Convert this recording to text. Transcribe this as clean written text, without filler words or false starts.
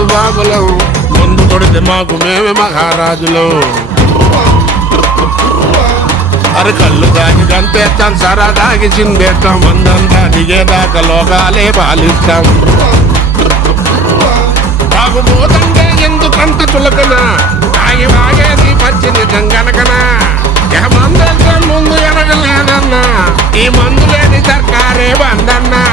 మందు బాగులం, ముందు కొడితే మాకు మేమే మహారాజులు. అరే కళ్ళు దాగి గంతేస్తాం, సరా దాగి చిందేస్తాం, మందంతా దిగేదాకా లోకాలే పాలిస్తాం. తాగుబోతంటే ఎందుకంత చులకన, ఆగి వాగేది పచ్చిని గంగనకన. మందంతా ముందు ఎనగలేదన్నా, ఈ మందు లేని సర్కారే బందన్నా.